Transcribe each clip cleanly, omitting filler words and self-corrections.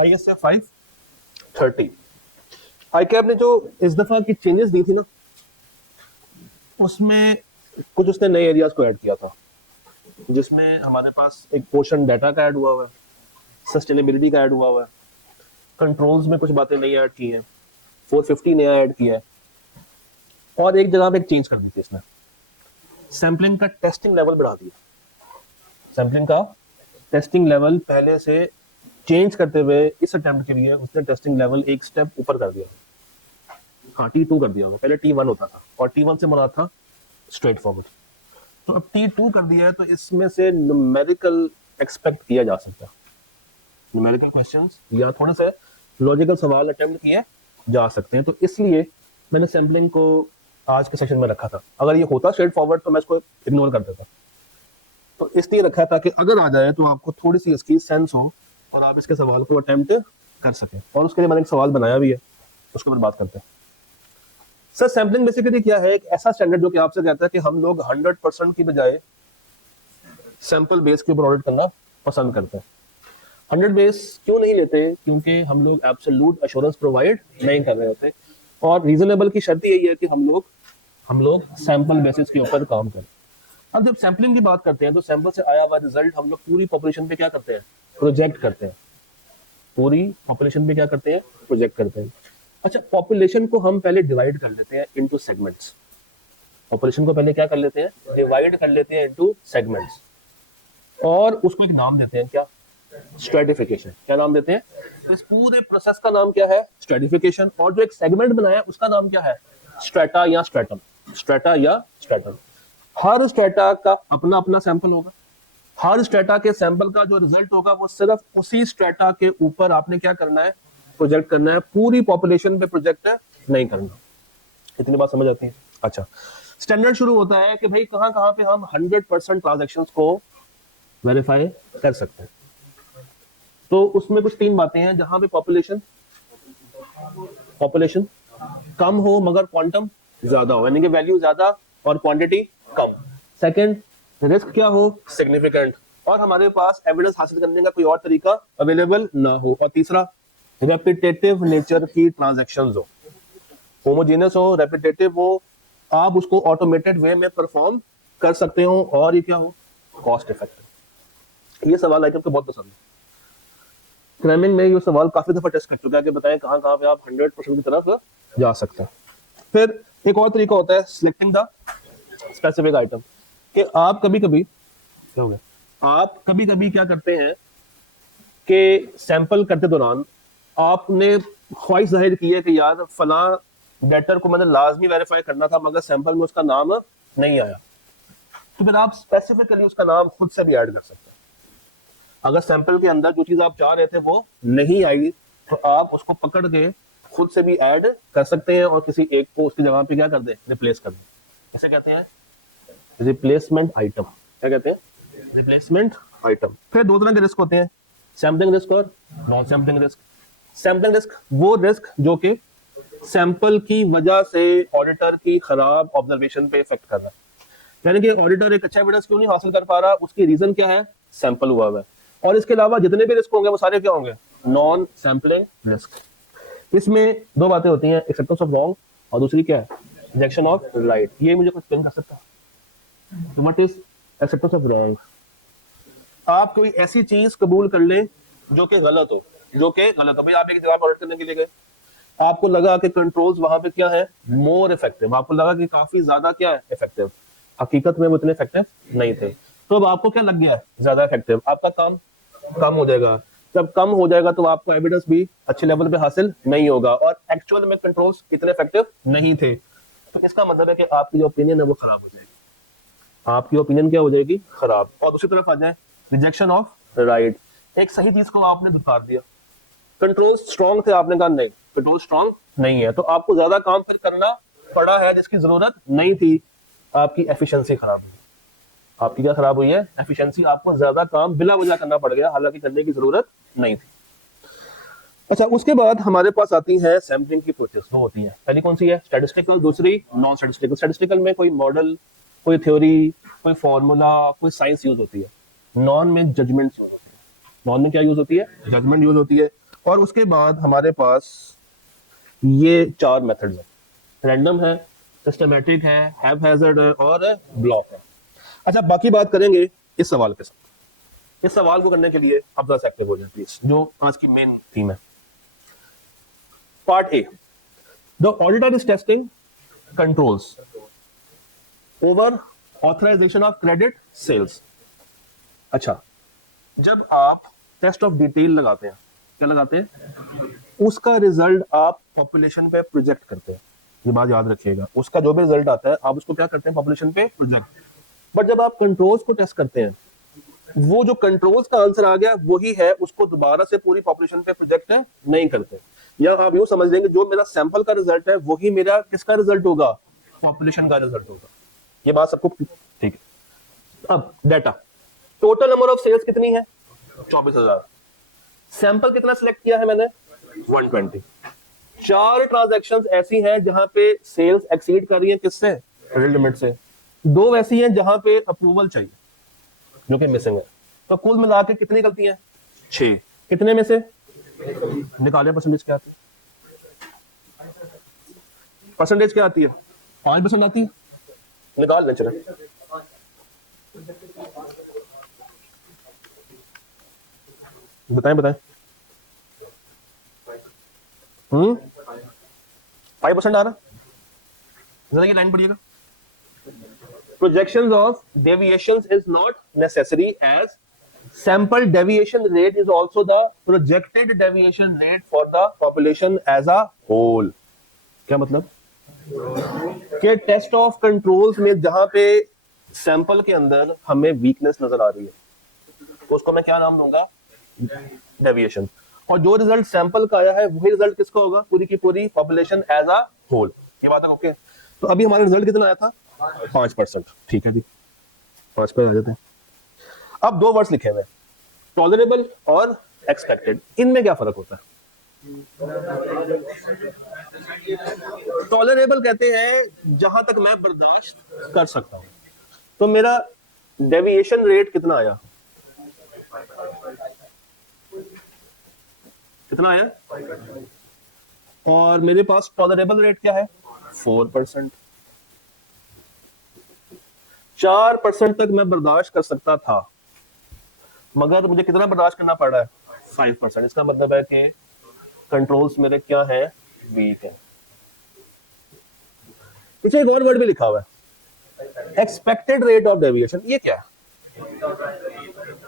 ISA 530। ICAP ने जो इस दफा की चेंजेस दी थी ना, उसमें कुछ उसने नए एरियाज को ऐड किया था, जिसमें हमारे पास एक पोर्शन डाटा का ऐड हुआ है, सस्टेनेबिलिटी का ऐड हुआ है, कंट्रोल्स में कुछ बातें नई ऐड की हैं, 450 नया ऐड किया है, और एक जगह पे एक चेंज कर दी थी इसने, सैम्पलिंग का टेस्टिंग लेवल बढ़ा दिया। सैम्पलिंग का टेस्टिंग लेवल पहले से चेंज करते हुए इस अटेम्प्ट के लिए उसने टेस्टिंग लेवल एक स्टेप ऊपर कर दिया। हाँ, T2 कर दिया। पहले T1 होता था और T1 से मना था स्ट्रेट फॉरवर्ड, तो अब T2 कर दिया है, तो इसमें से न्यूमेरिकल एक्सपेक्ट किया जा सकता है, न्यूमेरिकल क्वेश्चंस या थोड़े से लॉजिकल सवाल अटेम्प्ट किए जा सकते हैं। तो इसलिए मैंने सैम्पलिंग को आज के सेशन में रखा था। अगर ये होता स्ट्रेट फॉरवर्ड तो मैं इसको इग्नोर कर देता, तो इसलिए रखा था कि अगर आ जाए तो आपको थोड़ी सी इसकी सेंस हो और आप इसके सवाल को अटेम्प्ट कर सकें। और उसके लिए मैंने एक सवाल बनाया भी है, उसके ऊपर बात करते हैं। सर, सैम्पलिंग बेसिकली क्या है? एक ऐसा स्टैंडर्ड जो कि आपसे कहता है कि हम लोग 100% की बजाय सैंपल बेस के ऊपर ऑडिट करना पसंद करते हैं। 100 बेस क्यों नहीं लेते? क्योंकि हम लोग एब्सोल्यूट एश्योरेंस प्रोवाइड नहीं कर रहे होते, और रीजनेबल की शर्त यही है कि हम लोग सैंपल बेसिस के ऊपर काम करें। अब जब सैम्पलिंग की बात करते हैं तो सैंपल से आया हुआ रिजल्ट हम लोग पूरी पॉपुलेशन पे क्या करते हैं? प्रोजेक्ट करते हैं। पूरी पॉपुलेशन पे क्या करते हैं? प्रोजेक्ट करते हैं। अच्छा, पॉपुलेशन को हम पहले डिवाइड कर लेते हैं इनटू सेगमेंट्स। पॉपुलेशन को पहले क्या कर लेते हैं? डिवाइड कर लेते हैं इनटू सेगमेंट्स, और उसको एक नाम देते हैं, क्या? स्ट्रेटिफिकेशन। क्या नाम देते हैं? तो इस पूरे प्रोसेस का नाम क्या है? स्ट्रेटिफिकेशन। और जो एक सेगमेंट बनाया उसका नाम क्या है? स्ट्रेटा या स्ट्रेटम। स्ट्रेटा या स्ट्रेटम। हर स्ट्रेटा का अपना अपना सैंपल होगा। हर स्ट्रेटा के सैंपल का जो रिजल्ट होगा वो सिर्फ उसी स्ट्रेटा के ऊपर आपने क्या करना है? प्रोजेक्ट करना है। पूरी पॉपुलेशन पे प्रोजेक्ट नहीं करना। इतनी बात समझ आती है? अच्छा, स्टैंडर्ड शुरू होता है कि भाई कहां कहां पे हम 100% ट्रांजैक्शंस को वेरीफाई कर सकते हैं। तो उसमें कुछ 3 बातें हैं, जहां पे पॉपुलेशन कम हो मगर क्वांटम ज्यादा हो, यानी कि वैल्यू ज्यादा और क्वांटिटी कम। सेकंड, रिस्क क्या हो? सिग्निफिकेंट, और हमारे पास एविडेंस हासिल करने का कोई और तरीका अवेलेबल ना हो। और तीसरा, रेपिटेटिव नेचर की ट्रांजैक्शंस हो, होमोजेनियस हो, रेपिटेटिव हो, आप उसको ऑटोमेटेड वे में परफॉर्म कर सकते हो, और ये क्या हो? Cost effective. ये सवाल आइटम को बहुत पसंद है। क्रैमिंग में ये सवाल काफी दफा टेस्ट कर चुका है कि बताएं कहां कहां पे आप 100% की तरफ जा सकते हैं। फिर एक और तरीका होता है सिलेक्टिंग द स्पेसिफिक आइटम, कि आप कभी कभी क्या करते हैं कि सैंपल करते दौरान आपने ख्वाहिश जाहिर की है कि यार फला डेटर को मैंने लाजमी वेरीफाई करना था मगर सैंपल में उसका नाम नहीं आया, तो फिर आप स्पेसिफिकली उसका नाम खुद से भी ऐड कर सकते हैं। अगर सैंपल के अंदर जो चीज आप चाह रहे थे वो नहीं आई, तो आप उसको पकड़ के खुद से भी ऐड कर सकते हैं और किसी एक को उसकी जगह पे क्या कर दें? रिप्लेस कर दें। ऐसे कहते हैं रिप्लेसमेंट आइटम। क्या कहते हैं? Replacement item. फिर 2 तरह के रिस्क होते हैं, सैम्पलिंग रिस्क और non sampling risk. Sampling risk वो रिस्क जो कि सैंपल की वजह से ऑडिटर की खराब ऑब्जर्वेशन पे इफेक्ट कर रहा है, यानी कि ऑडिटर एक अच्छा एविडेंस क्यों नहीं हासिल कर पा रहा, उसकी रीजन क्या है? सैंपल हुआ है। और इसके अलावा जितने भी रिस्क होंगे वो सारे क्या होंगे? Non sampling risk. इसमें 2 बातें होती हैं, एक्सेप्टेंस ऑफ रॉन्ग और दूसरी क्या है? Rejection of right. ये मुझे कुछ एक्सप्लेन कर सकता है? तो what is acceptance of wrong? आप कोई ऐसी चीज कबूल कर लें जो कि गलत हो, भाई आप एक जवाब ऑडिट करने के लिए गए, आपको लगा कि कंट्रोल्स वहां पे क्या है? More effective. आपको लगा कि काफी ज्यादा क्या है? इफेक्टिव। हकीकत में वो इतने इफेक्टिव नहीं थे, तो अब आपको क्या लग गया है? ज्यादा इफेक्टिव। आपका काम कम हो जाएगा। जब कम हो जाएगा तो आपको एविडेंस भी अच्छे लेवल पे हासिल नहीं होगा, और एक्चुअल में कंट्रोल्स इतने इफेक्टिव नहीं थे। तो इसका मतलब है कि आपकी जो ओपिनियन है वो खराब हो जाएगी। आपकी ओपिनियन क्या हो जाएगी? खराब। और दूसरी तरफ आ जाए रिजेक्शन ऑफ राइट। एक सही चीज को आपने दुकार दिया, कंट्रोल स्ट्रॉन्ग थे, आपने कहा नहीं कंट्रोल स्ट्रॉन्ग नहीं है, तो आपको ज्यादा काम फिर करना पड़ा है जिसकी जरूरत नहीं थी। आपकी एफिशिएंसी खराब हुई। आपकी क्या खराब हुई है? एफिशिएंसी। आपको ज्यादा काम बिला वजह करना पड़ गया, हालांकि करने की जरूरत नहीं थी। अच्छा, उसके बाद हमारे पास आती है सैम्पलिंग की प्रोसेस। वो होती है, पहली कौन सी है? स्टैटिस्टिकल, दूसरी नॉन स्टैटिस्टिकल। स्टैटिस्टिकल में कोई मॉडल, कोई थ्योरी, कोई फॉर्मूला, कोई साइंस यूज होती है। नॉन में जजमेंट यूज होती है। नॉन में क्या यूज होती है? जजमेंट यूज होती है। और उसके बाद हमारे पास ये 4 मेथड्स हैं, रैंडम है, सिस्टमैटिक है, हैपहैज़र्ड है और ब्लॉक है। अच्छा, बाकी बात करेंगे इस सवाल के साथ। इस सवाल को करने के लिए आप जरा एक्टिव हो जाए प्लीज, जो आज की मेन थीम है। Part A, the auditor is testing controls over authorisation of credit sales. अच्छा, जब आप टेस्ट ऑफ डिटेल लगाते हैं, क्या लगाते हैं, उसका रिजल्ट आप पॉपुलेशन पे प्रोजेक्ट करते हैं। ये बात याद रखिएगा, उसका जो भी रिजल्ट आता है आप उसको क्या करते हैं, पॉपुलेशन पे प्रोजेक्ट। बट जब आप कंट्रोल्स को टेस्ट करते हैं, वो जो कंट्रोल्स का आंसर आ गया वही है, उसको दोबारा से पूरी पॉपुलेशन पे प्रोजेक्ट नहीं करते। या आप यूं समझ लेंगे जो मेरा सैंपल का रिजल्ट है वही मेरा किसका रिजल्ट होगा, पॉपुलेशन का रिजल्ट होगा। ये बात सबको ठीक है। अब data, total number of sales कितनी है, 24,000। सैंपल कितना सिलेक्ट किया है मैंने, 120। 4 ट्रांजैक्शंस ऐसी हैं जहां पे सेल्स एक्सीड कर रही है किससे, क्रेडिट लिमिट से। 2 ऐसी हैं जहां पे अप्रूवल चाहिए जो कि मिसिंग है। तो कुल मिला के कितनी गलती है, 6। कितने में से निकाले, परसेंटेज क्या आती है, परसेंटेज क्या आती है, 5% आती है, निकाल ले चले। बताएं बताएं। 5% आ रहा, जरा ये लाइन पढ़िएगा। Projections of deviations is not necessary as sample deviation rate is also the projected deviation rate for the population as a whole। क्या मतलब कि टेस्ट ऑफ कंट्रोल्स में जहां पे सैंपल के अंदर हमें वीकनेस नजर आ रही है तो उसको मैं क्या नाम दूंगा, डेविएशन। और जो रिजल्ट सैंपल का आया है वही रिजल्ट किसका होगा, पूरी की पूरी पॉपुलेशन एज अ होल। ये बात है ओके। तो अभी हमारा रिजल्ट कितना आया था, 5%। ठीक है जी, 5 आ जाते हैं। अब 2 वर्ड्स लिखे हुए, टॉलरेबल और एक्सपेक्टेड। इनमें क्या फर्क होता है, टॉलरेबल कहते हैं जहां तक मैं बर्दाश्त कर सकता हूं। तो मेरा डेविएशन रेट कितना आया, कितना आया, और मेरे पास टॉलरेबल रेट क्या है, 4%। 4% तक मैं बर्दाश्त कर सकता था, मगर मुझे कितना बर्दाश्त करना पड़ रहा है, 5%। इसका मतलब है कि कंट्रोल्स मेरे क्या है, वीक है। पीछे एक और वर्ड भी लिखा हुआ है, एक्सपेक्टेड रेट ऑफ डेविएशन। ये क्या है,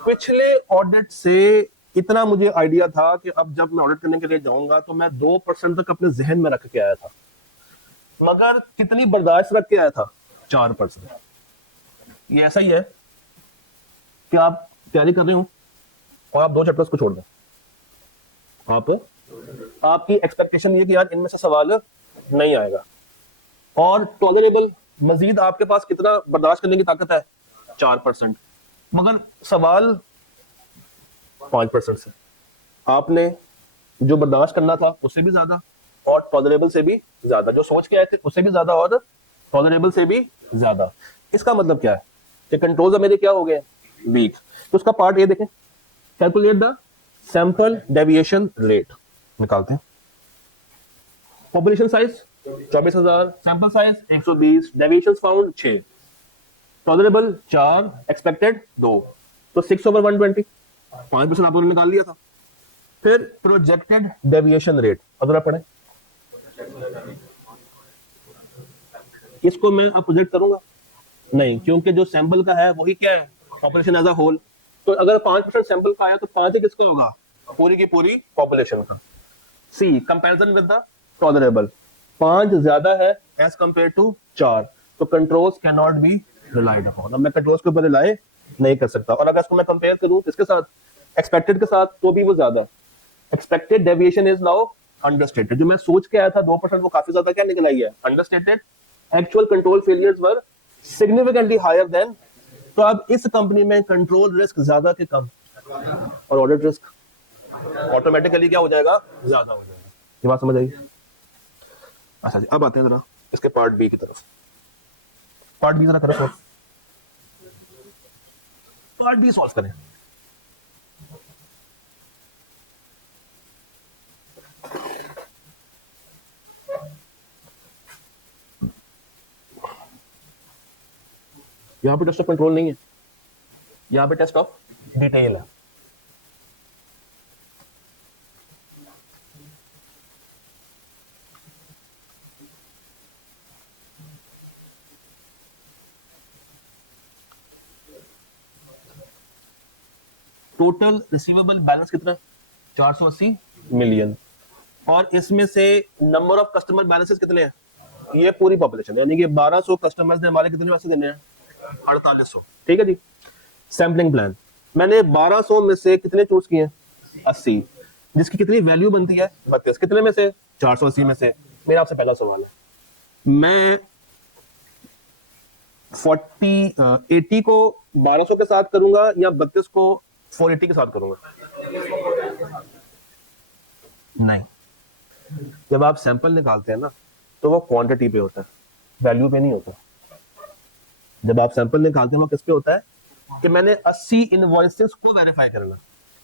पिछले ऑडिट से इतना मुझे आइडिया था कि अब जब मैं ऑडिट करने के लिए जाऊंगा तो मैं 2% तक अपने जहन में रख के आया था, मगर कितनी बर्दाश्त रख के आया था, 4%। ये ऐसा ही है कि आप तैयारी कर रहे हो और आप 2 चैप्टर्स को छोड़ दें, आपकी एक्सपेक्टेशन ये कि यार इनमें से सवाल नहीं आएगा, और टॉलरेबल मजीद आपके पास कितना बर्दाश्त करने की ताकत है, 4%, मगर सवाल 5% से। आपने जो बर्दाश्त करना था उससे भी ज्यादा और टॉलरेबल से भी ज्यादा, जो सोच के आए थे उससे भी ज्यादा और टॉलरेबल से भी ज्यादा। इसका मतलब क्या है कि कंट्रोल्स मेरे क्या हो गए, वीक। तो उसका पार्ट ये देखें, calculate the sample deviation rate, निकालते हैं। Population size 24,000, sample size 120, deviation found 6, tolerable 4, expected 2, तो 6/120, 5% आप निकाल लिया था। फिर प्रोजेक्टेड डेविएशन रेट, अगर आप पढ़े इसको मैं अब प्रोजेक्ट करूंगा नहीं, क्योंकि जो सैंपल का है वही क्या है, पॉपुलेशन एज अ होल। तो अगर 5% सैंपल का आया तो 5 ही किसका होगा, पूरी की पूरी पॉपुलेशन का। सी, कंपैरिजन विद द टॉलरेबल, 5 ज्यादा है एज कंपेयर टू 4, तो controls can not be relied upon. अब मैं कंट्रोल्स के ऊपर रिलाई नहीं कर सकता। और अगर इसको मैं कंपेयर करूं किसके साथ, एक्सपेक्टेड के साथ, तो भी वो ज्यादा है। Expected deviation is now understated. जो मैं सोच के आया था 2%, वो काफी ज्यादा क्या निकल आई है, अंडरस्टेटेड। एक्चुअल कंट्रोल फेलियर्स वर सिग्निफिकेंटली हायर देन। तो अब इस कंपनी में कंट्रोल रिस्क ज्यादा के कम और ऑडिट रिस्क ऑटोमेटिकली क्या हो जाएगा, ज्यादा हो जाएगा। ये बात समझ आई। अच्छा जी, अब आते हैं जरा इसके पार्ट बी की तरफ। पार्ट बी जरा करें सॉल्व, पार्ट बी सॉल्व करें। यहाँ पे टेस्ट ऑफ कंट्रोल नहीं है, यहाँ पे टेस्ट ऑफ डिटेल है। टोटल रिसीवेबल बैलेंस कितना? 480 मिलियन। और इसमें से नंबर ऑफ कस्टमर बैलेंसेस कितने हैं? ये पूरी पॉपुलेशन, यानी कि 1200 कस्टमर्स ने हमारे कितने पैसे देने हैं? 4800। ठीक है जी। सैम्पलिंग प्लान मैंने 1200 में से कितने चूज किए? 80, जिसकी कितनी वैल्यू बनती है? 32। कितने में से? 480 में से। मेरा आपसे पहला सवाल है, मैं 80 को 1200 के साथ करूंगा या 32 को 480 के साथ करूंगा? नहीं, जब आप सैंपल निकालते हैं ना तो वो क्वांटिटी पे होता है, वैल्यू पे नहीं होता। जब आप सैंपल निकालते हैं वो किस पे होता है कि मैंने 80 इनवॉइसेस को वेरीफाई करना।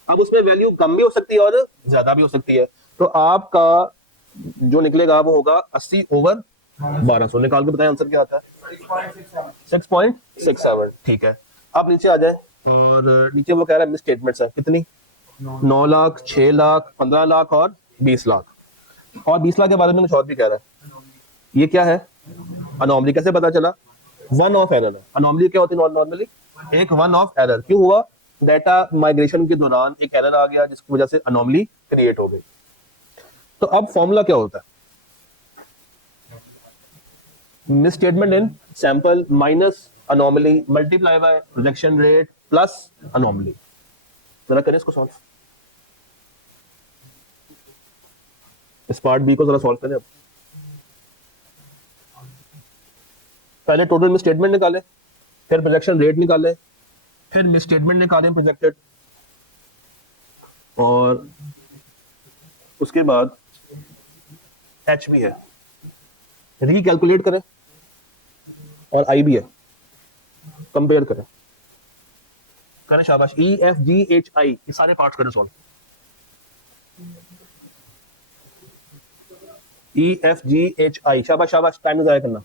अब उसमें वैल्यू कम भी हो सकती है और ज्यादा भी हो सकती है, तो आपका जो निकलेगा वो होगा 80 ओवर 1200। निकाल के बताएं आंसर क्या आता है? 6.67। ठीक है, अब नीचे आ जाए, और नीचे वो कह रहा है मिस स्टेटमेंट्स है कितनी? 9 लाख, 6 लाख, 15 लाख और 20 लाख। और 20 लाख के बारे में कुछ और भी कह रहा है। ये क्या है? अनोमली। कैसे पता चला? वन ऑफ एरर है। अनोमली क्या होती है? नॉर्मली एक वन ऑफ एरर। क्यों हुआ? डाटा माइग्रेशन के दौरान एक एरर आ गया जिसकी वजह से अनोमली क्रिएट हो गई। तो अब फॉर्मूला क्या होता है? Miss statement in sample minus anomaly multiply by rejection rate plus anomaly. जरा करें इसको सॉल्व, इस पार्ट बी को जरा सॉल्व करें। अब पहले टोटल मिस स्टेटमेंट निकाले, फिर प्रोजेक्शन रेट निकाले, फिर मिस स्टेटमेंट निकाले प्रोजेक्टेड, और उसके बाद एच भी है, रिकैलकुलेट करें, और आई भी है, कंपेयर करें। करें, शाबाश। E F G H I, ये सारे पार्ट्स करें solve. E F G H I, शाबाश शाबाश, टाइम जाया करना।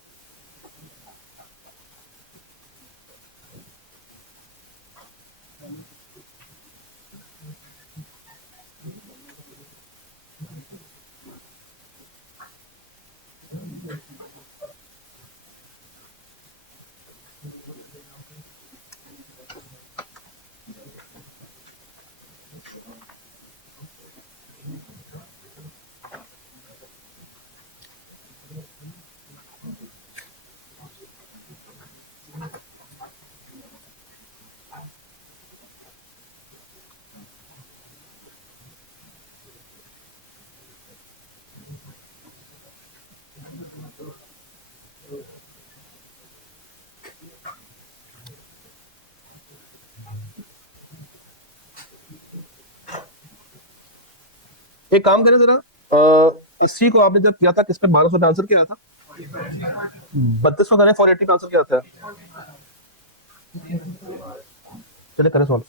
एक काम करें जरा, 80 को आपने जब किया था किस पे? 1200 का आंसर क्या आया था? 32 को करें 480 का आंसर क्या आता है? चलिए करें सॉल्व।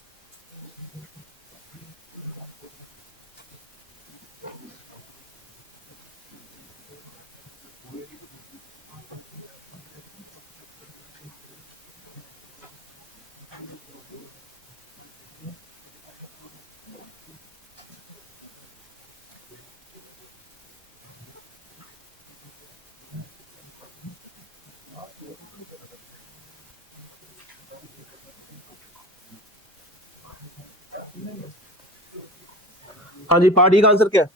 हाँ जी, पार्ट ई का आंसर क्या है?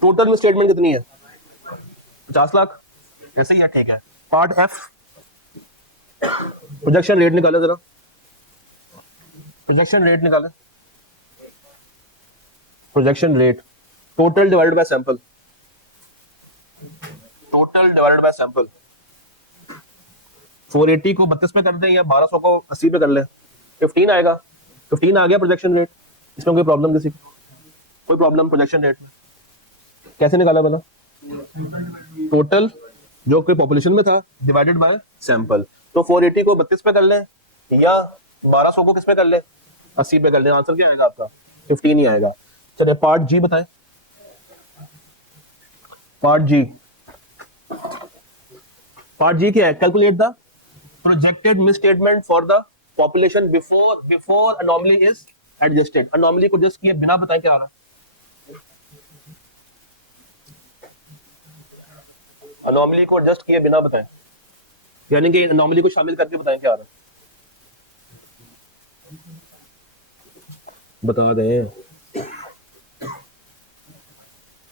टोटल में स्टेटमेंट कितनी है? 50 लाख। ऐसे ही है, ठीक है। पार्ट एफ, प्रोजेक्शन रेट निकाले जरा, प्रोजेक्शन रेट निकाले। Projection rate total divided by sample, total divided by sample. 480 को 32 पे कर दें या 1200 को 80 पे कर लें? 15 आएगा। 15 आ गया प्रोजेक्शन रेट। इसमें कोई प्रॉब्लम किसी को? कोई प्रॉब्लम प्रोजेक्शन रेट में? कैसे निकाला बना? टोटल जो कोई पॉपुलेशन में था डिवाइडेड बाय सैंपल। तो 480 को 32 पे कर लें या 1200 को किस पे कर लें? 80 पे कर लें। आंसर क्या आएगा आपका? 15 ही आएगा। चलिए पार्ट जी बताएं। पार्ट जी, पार्ट जी क्या है? Calculate the projected misstatement for the population before anomaly is adjusted. Anomaly को जस्ट किए बिना बताए क्या आ रहा है, अनोमली को एडजस्ट किए बिना बताएं, यानी कि अनोमली को शामिल करके बताएं क्या आ रहा है, बता दें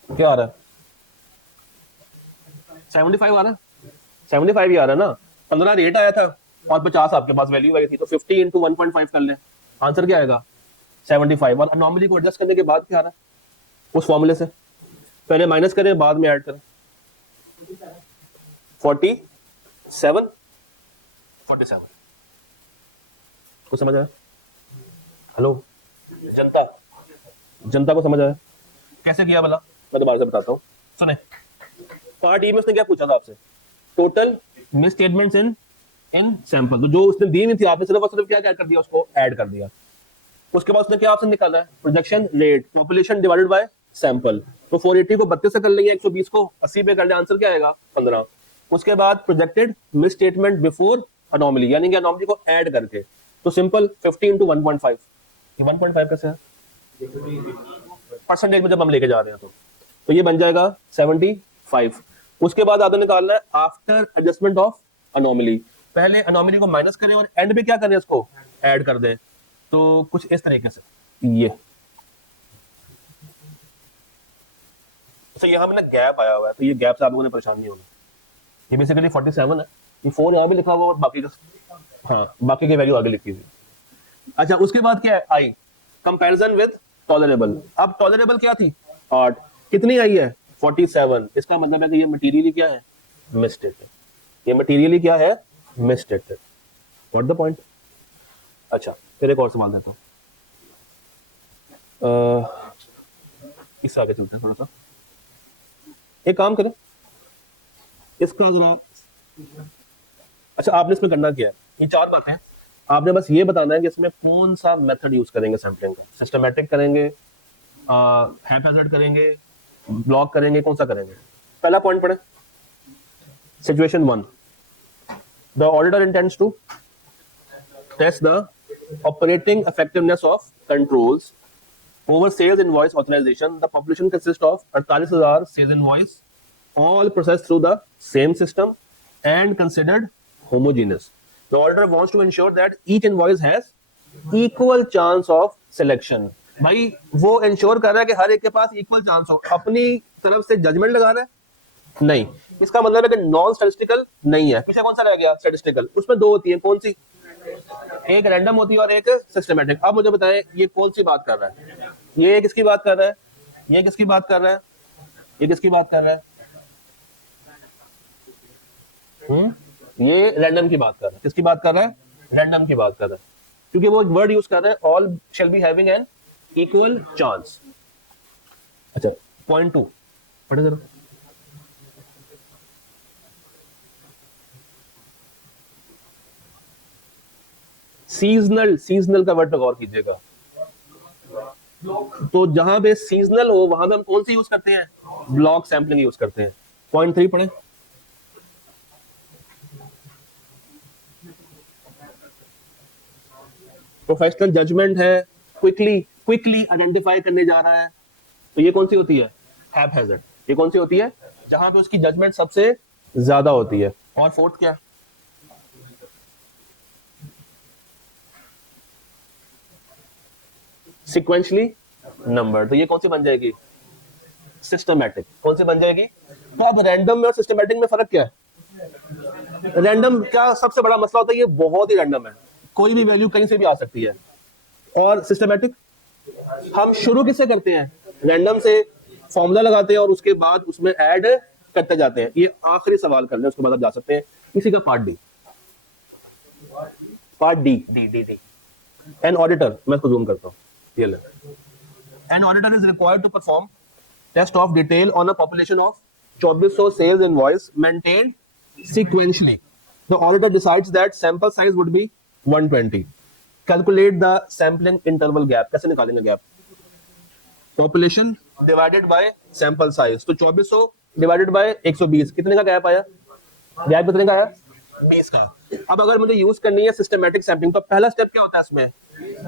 क्या आ रहा है। 75 आ रहा है, 75 ही आ रहा है ना, 15 रेट आया था और 50 आपके पास वैल्यू आई थी, तो 50 इंटू 1.5 कर लें, आंसर क्या आएगा 75। और अनोमली को एडजस्ट करने के बाद क्या आ रहा है उस फॉर्मूले से, पहले माइनस करें बाद में ऐड करें, 47 47 को समझ आया? हेलो जनता, जनता को समझ आया कैसे किया भला? मैं दोबारा से बताता हूँ, सुने। पार्ट ई में उसने क्या पूछा था आपसे, total miss statements in sample, तो जो उसने दी नहीं थी आपने सिर्फ और सिर्फ क्या कर दिया, उसको ऐड कर दिया। उसके बाद उसने क्या ऑप्शन निकाला है, projection rate population divided by sample, तो 480 को 32 से कर लेंगे, 120 को 80 पे कर ले, आंसर क्या आएगा 15। उसके बाद projected miss statement before anomaly, यानी कि अनोमली को ऐड करके, तो सिंपल 50 इंटू 1.5, 1.5 कैसे है परसेंटेज में जब हम लेके जा रहे हैं, तो ये बन जाएगा 75। उसके बाद आधा निकालना है आफ्टर एडजस्टमेंट ऑफ अनोमली, पहले अनोमली को माइनस करें और एंड पे क्या करें, इसको ऐड कर दें, तो कुछ इस तरीके से ये तो यहाँ पे ना गैप आया हुआ है, तो ये गैप से आप लोगों ने परेशान नहीं होना। ये बेसिकली 47 है, ये 4 यहाँ भी लिखा हुआ और बाकी का, हाँ बाकी की वैल्यू आगे लिखी हुई। अच्छा उसके बाद क्या है, आई कंपैरिजन विद टॉलरेबल। अब टॉलरेबल क्या थी 8, कितनी आई है 47, इसका मतलब है कि ये मटेरियली क्या है मिसस्टेटेड, ये मटेरियली क्या है मिसस्टेटेड, व्हाट द पॉइंट। अच्छा फिर एक और सवाल देता हूँ, इससे आगे चलते हैं थोड़ा सा, एक काम करें इसका जरा, अच्छा आपने इसमें करना क्या है, ये 4 बातें हैं, आपने बस ये बताना है कि इसमें कौन सा मेथड यूज करेंगे सैम्पलिंग का, सिस्टमैटिक करेंगे, हैप्पैजार्ड करेंगे, ब्लॉक करेंगे, कौन सा करेंगे। पहला पॉइंट पढ़े, situation 1, the auditor intends to test the operating effectiveness of controls over sales invoice authorization. The population consists of 48,000 sales invoice, all processed through the same system and considered homogeneous. The auditor wants to ensure that each invoice has equal chance of selection. भाई वो ensure कर रहा है कि हर एक के पास equal chance हो, अपनी तरफ से जजमेंट लगा रहा है नहीं, इसका मतलब है कि नॉन स्टैटिस्टिकल नहीं है। पीछे कौन सा रह गया स्टैटिस्टिकल, उसमें 2 होती है, कौन सी, एक रैंडम होती है और एक सिस्टमैटिक। अब मुझे बताएं ये कौन सी बात कर रहा है, ये किसकी बात कर रहा है, ये किसकी बात कर रहा है, ये किसकी बात कर रहा है, ये रैंडम की बात कर रहा है, किसकी बात कर रहा है, रैंडम की बात कर रहा है, क्योंकि वो एक वर्ड यूज कर रहा है all shall be having an equal chance. अच्छा पॉइंट 2 पढ़े जरा, सीजनल, सीजनल का वर्ड पे गौर कीजिएगा, तो जहां पे सीजनल हो वहां पे हम कौन सी यूज करते हैं, ब्लॉक सैंपलिंग यूज करते हैं। पॉइंट 3 पढ़े, प्रोफेशनल जजमेंट है, क्विकली आइडेंटिफाई करने जा रहा है, तो ये कौन सी होती है हैप्पैजार्ड, ये कौन सी होती है जहां पे उसकी जजमेंट सबसे ज्यादा होती है। और फोर्थ क्या, सीक्वेंशली नंबर, तो ये कौन सी बन जाएगी सिस्टमैटिक, कौन सी बन जाएगी। तो अब रैंडम में और सिस्टमैटिक में फर्क क्या है, रैंडम क्या सबसे बड़ा मसला होता है, ये बहुत ही रैंडम है, कोई भी वैल्यू कहीं से भी आ सकती है, और सिस्टमैटिक हम शुरू किससे करते हैं, रैंडम से, फॉर्मूला लगाते हैं और उसके बाद उसमें ऐड करते जाते हैं। ये आखिरी सवाल कर लें उसके बाद आप जा सकते हैं इसी का part D, part D D D D an auditor, मैं इसको जूम करता हूँ, ये ले, an auditor is required to perform test of detail on a population of 2400 sales invoice maintained sequentially. The auditor decides that sample size would be 120. Calculate the sampling interval gap. कैसे निकालेंगे gap, population divided by sample size, तो 2400 divided by 120, कितने का gap आया, gap कितने का आया 20 का। अब अगर मुझे यूज करनी है सिस्टमैटिक सैम्पलिंग, तो पहला स्टेप क्या होता है इसमें,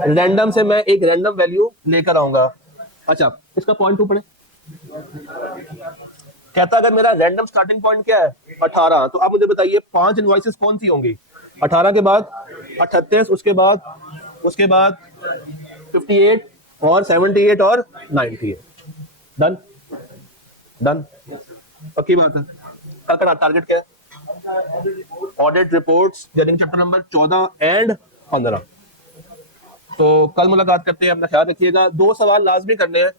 रैंडम से मैं एक रैंडम वैल्यू लेकर आऊंगा। अच्छा, इसका पॉइंट टू पढ़े, कहता अगर मेरा रैंडम स्टार्टिंग पॉइंट क्या है 18, तो अब मुझे बताइए 5 इनवॉइसेस कौन सी होंगी, 18 के बाद 38, उसके बाद 58 और 78 और 98। डन डन, पक्की बात है। कल का टारगेट क्या है, audit reports journeying chapter number 14 and 15। तो कल मुलाकात करते हैं, अपना ख्याल रखिएगा। 2 सवाल लाजमी करने हैं,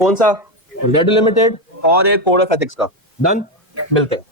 कौन सा, रेड लिमिटेड और एक कोड ऑफ एथिक्स का। डन, मिलते हैं।